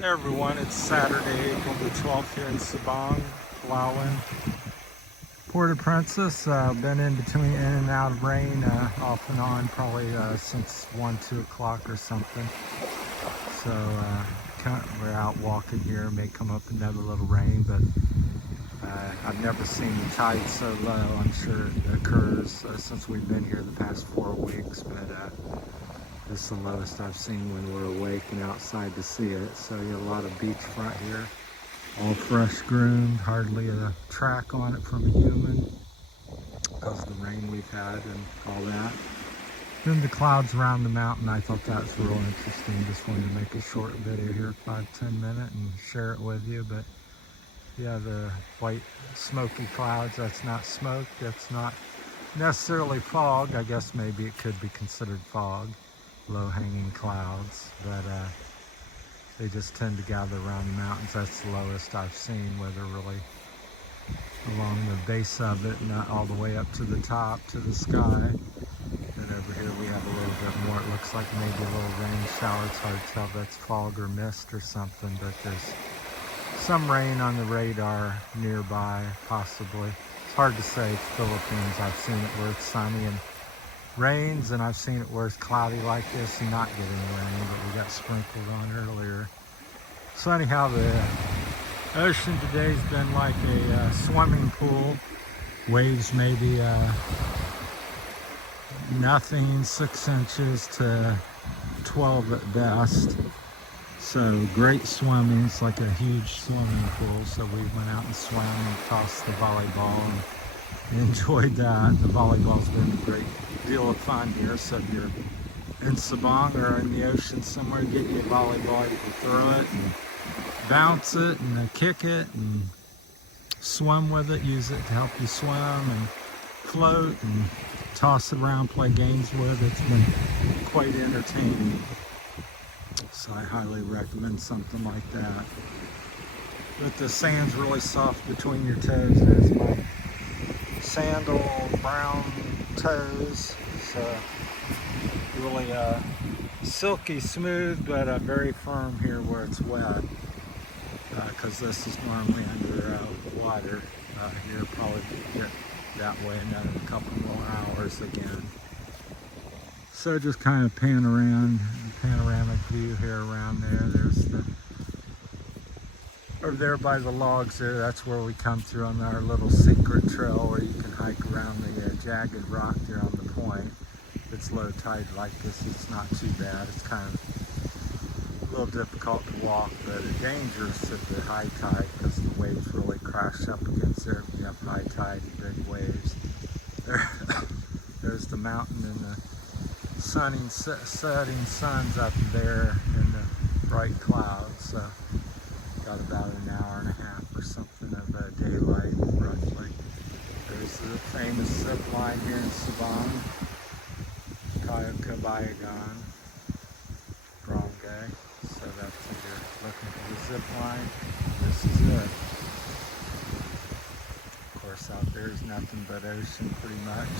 Hey everyone, it's Saturday, April the 12th here in Sabang, Palawan. Port-au-Princess, been in and out of rain off and on probably since 1, 2 o'clock or something. So we're out walking here, may come up another little rain, but I've never seen the tide so low. I'm sure it occurs since we've been here the past 4 weeks, but this is the lowest I've seen when we're awake and outside to see it. So you have a lot of beachfront here, all fresh groomed, hardly a track on it from a human because of the rain we've had and all that. Then the clouds around the mountain, I thought that was real interesting. Just wanted to make a short video here, 5-10 minute, and share it with you. But yeah, the white smoky clouds, that's not smoke, that's not necessarily fog. I guess maybe it could be considered fog. Low-hanging clouds, but they just tend to gather around the mountains. That's the lowest I've seen, where they're really along the base of it, not all the way up to the top, to the sky. Then over here we have a little bit more. It looks like maybe a little rain shower. It's hard to tell if that's fog or mist or something, but there's some rain on the radar nearby, possibly. It's hard to say. Philippines, I've seen it where it's sunny and rains, and I've seen it where it's cloudy like this and not getting rain, but we got sprinkled on earlier. So anyhow, the ocean today's been like a swimming pool. Waves maybe nothing, 6 inches to 12 at best. So great swimming. It's like a huge swimming pool. So we went out and swam and tossed the volleyball and enjoyed that. The volleyball's been a great deal of fun here. So if you're in Sabang or in the ocean somewhere, get you a volleyball, you can throw it and bounce it and kick it and swim with it, use it to help you swim and float and toss it around, play games with it. It's been quite entertaining. So I highly recommend something like that. But the sand's really soft between your toes. There's my sandal brown toes. So really silky smooth, but very firm here where it's wet, because this is normally under water. Here probably get that way another couple more hours again. So just kind of panoramic view here around there. There's the, over there by the logs there, that's where we come through on our little secret trail where you can hike around the jagged rock there on the point. If it's low tide like this, it's not too bad. It's kind of a little difficult to walk, but dangerous at the high tide because the waves really crash up against there. If you have high tide and big waves. There's the mountain and the setting sun's up there in the bright clouds. So got about an hour and a half or something of daylight roughly. There's the famous zip line here in Sabang, Kabayagan, Barangay. So that's if you're looking for the zip line, this is it. Of course out there is nothing but ocean pretty much.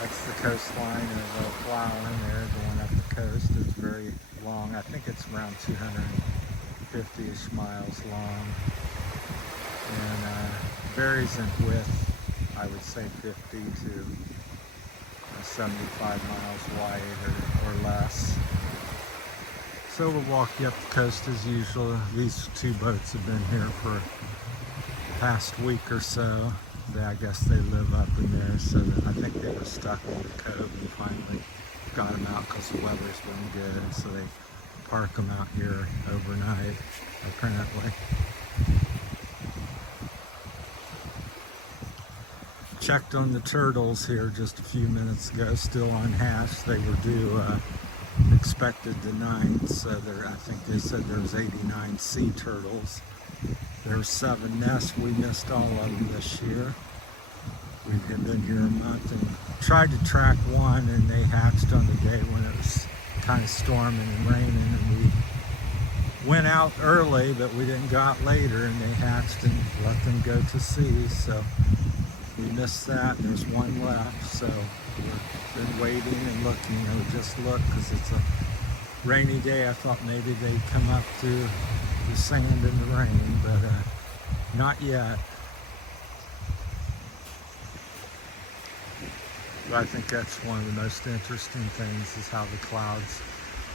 That's the coastline of Palawan there, going up the coast. It's very long. I think it's around 250-ish miles long. And varies in width, I would say 50 to 75 miles wide or less. So we'll walk you up the coast as usual. These two boats have been here for the past week or so. I guess they live up in there, so I think they were stuck in the cove and finally got them out because the weather's been good, so they park them out here overnight, apparently. Checked on the turtles here just a few minutes ago, still unhatched. They were due expected the 9th, so I think they said there was 89 sea turtles. There were 7 nests. We missed all of them this year. We've been here a month and tried to track one, and they hatched on the day when it was kind of storming and raining, and we went out early, but we didn't go out later, and they hatched and let them go to sea. So we missed that. There's one left, so we've been waiting and looking. I would just look because it's a rainy day, I thought maybe they'd come up to the sand and the rain, but not yet. But I think that's one of the most interesting things is how the clouds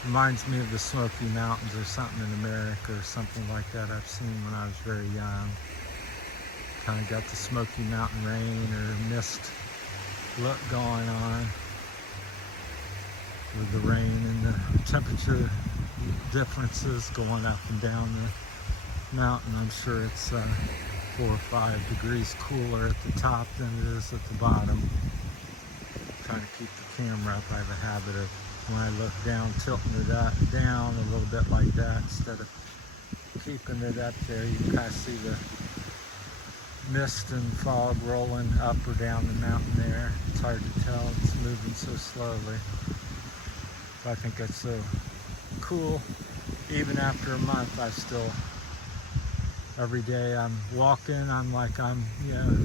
reminds me of the Smoky Mountains or something in America or something like that I've seen when I was very young. Kind of got the Smoky Mountain rain or mist look going on with the rain and the temperature differences going up and down the mountain. I'm sure it's 4 or 5 degrees cooler at the top than it is at the bottom. Trying to keep the camera up. I have a habit of, when I look down, tilting it down a little bit like that instead of keeping it up there. You can kind of see the mist and fog rolling up or down the mountain there. It's hard to tell, it's moving so slowly. But I think that's so cool. Even after a month, I still, every day I'm walking, I'm like, you know,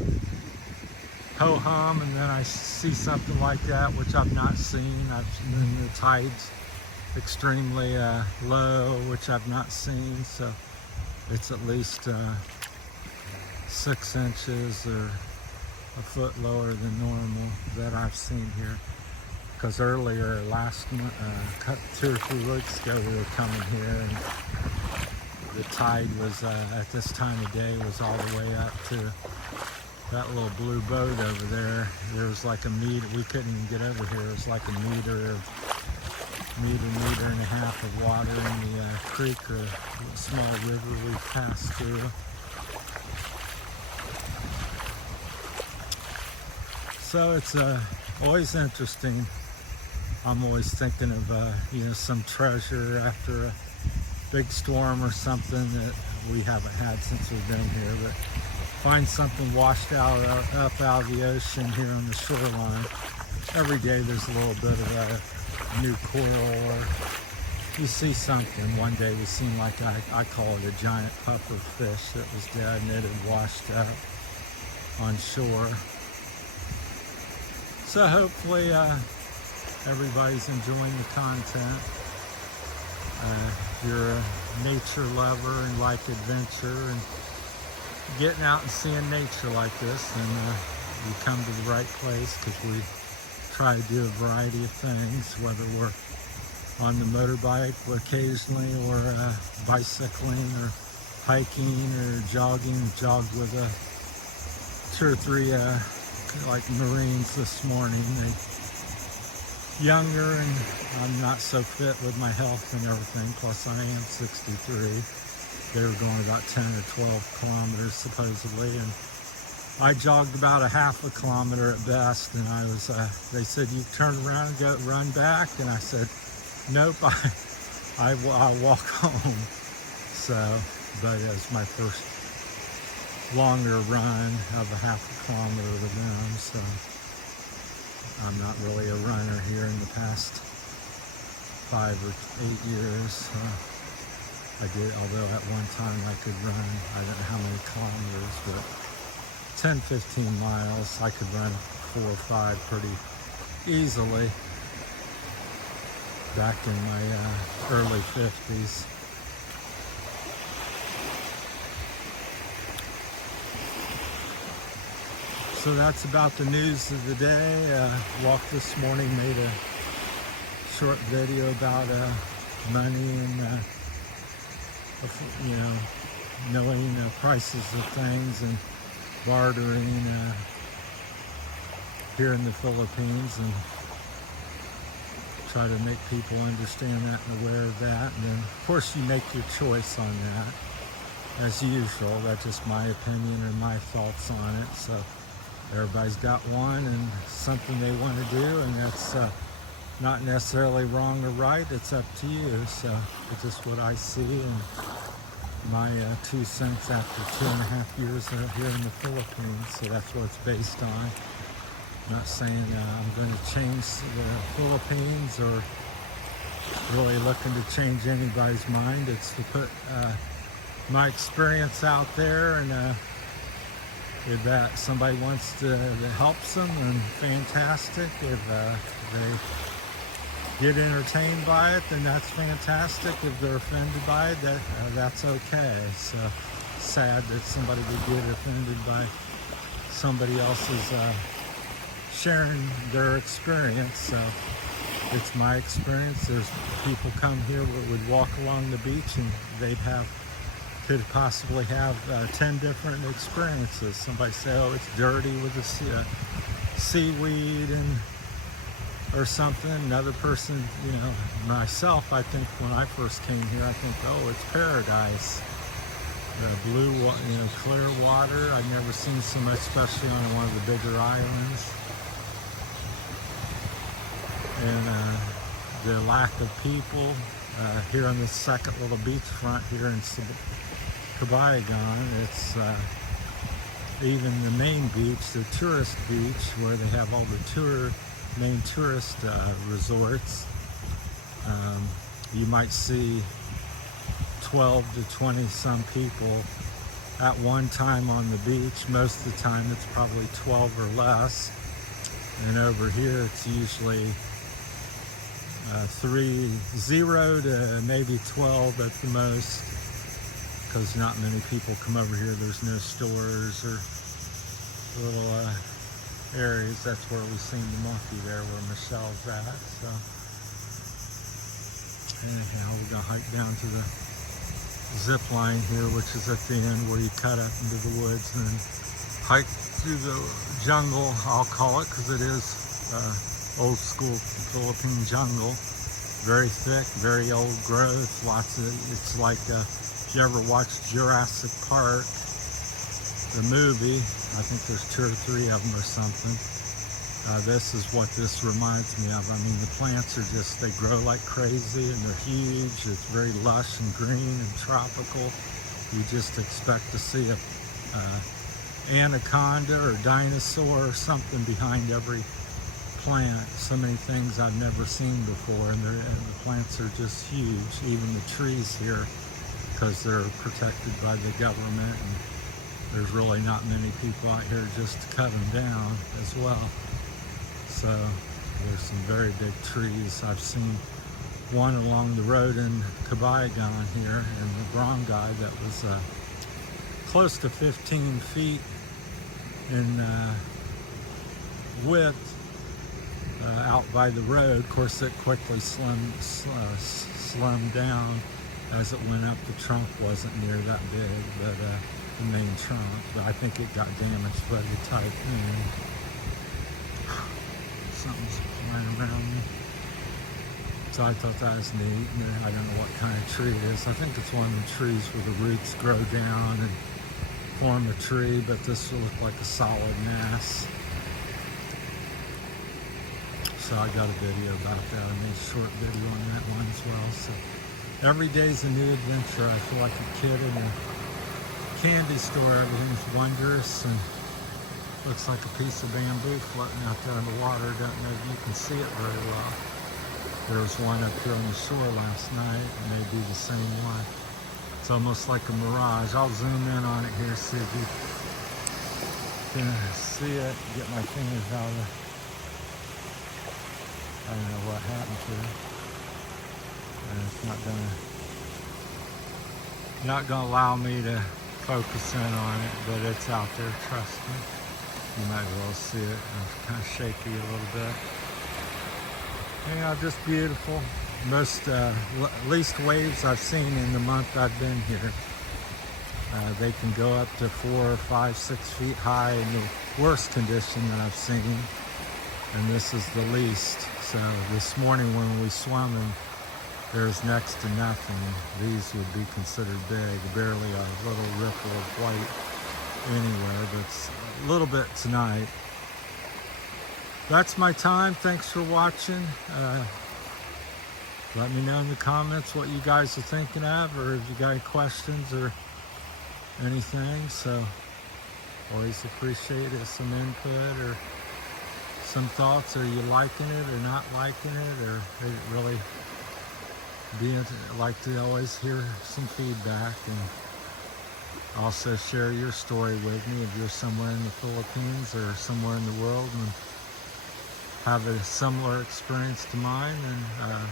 ho-hum, and then I see something like that, which I've not seen. And the tide's extremely low, which I've not seen, so it's at least 6 inches or a foot lower than normal that I've seen here. Because earlier last month, 2 or 3 weeks ago, we were coming here and the tide was at this time of day was all the way up to that little blue boat over there. There was like a meter, we couldn't even get over here. It was like a meter and a half of water in the creek or small river we passed through. So it's always interesting. I'm always thinking of you know, some treasure after a big storm or something that we haven't had since we've been here, but find something washed out up out of the ocean here on the shoreline. Every day there's a little bit of a new coral, or you see something. One day we seen, like I call it, a giant puffer fish that was dead and it had washed up on shore. So hopefully everybody's enjoying the content. If you're a nature lover and like adventure and getting out and seeing nature like this, then you come to the right place, because we try to do a variety of things, whether we're on the motorbike occasionally, or bicycling, or hiking, or jogging. Jogged with 2 or 3 like Marines this morning. They younger, and I'm not so fit with my health and everything, plus I am 63. They were going about 10 or 12 kilometers supposedly, and I jogged about a half a kilometer at best, and I was, they said, you turn around and go run back, and I said, nope, I'll walk home. So, but it was my first longer run of a half a kilometer with them, so I'm not really a runner here in the past 5 or 8 years. I did, although at one time I could run, I don't know how many kilometers, but 10, 15 miles, I could run 4 or 5 pretty easily back in my early 50s. So that's about the news of the day. Walked this morning, made a short video about money and you know, knowing prices of things and bartering here in the Philippines, and try to make people understand that and aware of that. And then of course you make your choice on that as usual. That's just my opinion or my thoughts on it. So everybody's got one and something they want to do, and that's not necessarily wrong or right. It's up to you. So it's just what I see, and my 2 cents after 2.5 years here in the Philippines. So that's what it's based on. I'm not saying I'm going to change the Philippines or really looking to change anybody's mind. It's to put my experience out there, and if that somebody wants to that helps them, then fantastic. If they get entertained by it, then that's fantastic. If they're offended by it, that's okay. So sad that somebody would get offended by somebody else's sharing their experience. So it's my experience. There's people come here that would walk along the beach and could possibly have 10 different experiences. Somebody say, oh, it's dirty with the seaweed or something. Another person, myself, I think when I first came here, I think, oh, it's paradise. Blue, clear water. I've never seen so much, especially on one of the bigger islands. And the lack of people here on this second little beachfront here in Sabang. It's even the main beach, the tourist beach, where they have all the main tourist resorts. You might see 12 to 20 some people at one time on the beach. Most of the time it's probably 12 or less. And over here it's usually 0 to maybe 12 at the most, because not many people come over here. There's no stores or little areas. That's where we seen the monkey there, where Michelle's at. So anyhow, we're gonna hike down to the zip line here, which is at the end where you cut up into the woods and then hike through the jungle, I'll call it, because it is old school Philippine jungle. Very thick, very old growth, it's like if you ever watched Jurassic Park, the movie, I think there's 2 or 3 of them or something. This is what this reminds me of. I mean, the plants are just, they grow like crazy and they're huge. It's very lush and green and tropical. You just expect to see a anaconda or dinosaur or something behind every plant. So many things I've never seen before, and the plants are just huge. Even the trees here, because they're protected by the government, and there's really not many people out here just to cut them down as well. So there's some very big trees. I've seen one along the road in Cabayagan here in the barangay that was close to 15 feet in width out by the road. Of course, it quickly slimmed down as it went up. The trunk wasn't near that big, but the main trunk. But I think it got damaged by the typhoon. Something's flying around me. So I thought that was neat. I don't know what kind of tree it is. I think it's one of the trees where the roots grow down and form a tree, but this will look like a solid mass. So I got a video about that. I made a short video on that one as well. So every day's a new adventure. I feel like a kid in a candy store. Everything's wondrous and looks like a piece of bamboo floating out there in the water. Don't know if you can see it very well. There was one up here on the shore last night. It may be the same one. It's almost like a mirage. I'll zoom in on it here, see if you can see it. Get my fingers out of it. I don't know what happened to it. And it's not gonna allow me to focus in on it, but it's out there, trust me. You might as well see it. It's kind of shaky a little bit. Yeah, just beautiful. Least waves I've seen in the month I've been here. They can go up to 4, 5, 6 feet high in the worst condition that I've seen. And this is the least. So this morning when we swam, there's next to nothing. These would be considered big, barely a little ripple of white anywhere, but it's a little bit tonight. That's my time. Thanks for watching. Let me know in the comments what you guys are thinking of, or if you got any questions or anything. So always appreciate it, some input or some thoughts. Are you liking it or not liking it, or really like to always hear some feedback, and also share your story with me if you're somewhere in the Philippines or somewhere in the world and have a similar experience to mine, and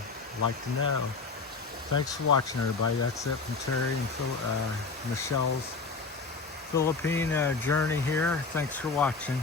like to know. Thanks for watching, everybody. That's it from Terry and Michelle's Philippine journey here. Thanks for watching.